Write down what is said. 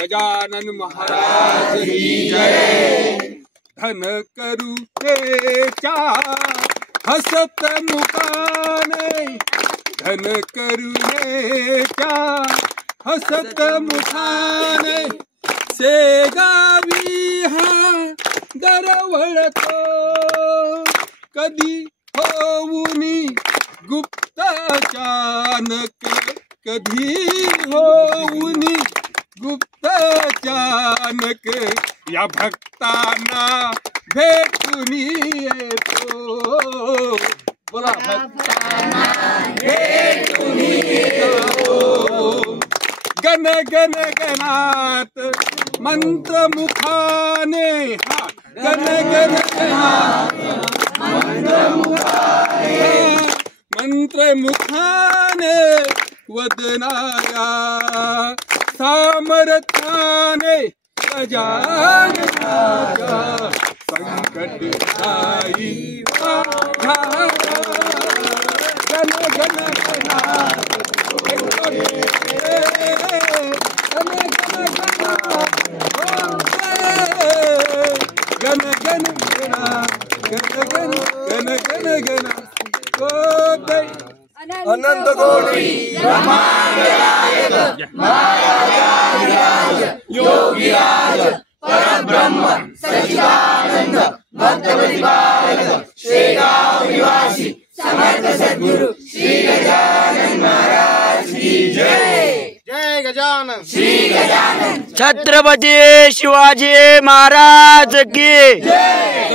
गजानन महाराज की जय। धन करुणेच्या हसत मुखाने, धन करुणेच्या हसत मुखाने, शेगावी हा दरवळतो, कधी होऊनी गुप्तचानक, कधी होऊनी गुप्तचानक, या भक्तांना भेटून येतो, बोला भक्तांना भेटून येतो। गण गण गणात मंत्र मुखाने, हा गण गण गणात मंत्र मुखाने, वदनाया सामर्थ्याने, गजाननाच्या संकट नाई आधार। गण गण गणात गण गण गण अनंत कोटी ब्रह्मांड महाराज योगीराज परब्रह्म सच्चिदानंद भक्तप्रतिपादक शेगाव निवासी समर्थ सद्गुरु श्री गजानन महाराज की जय। जय गजानन, श्री गजानन। छत्रपती शिवाजी महाराज की जय।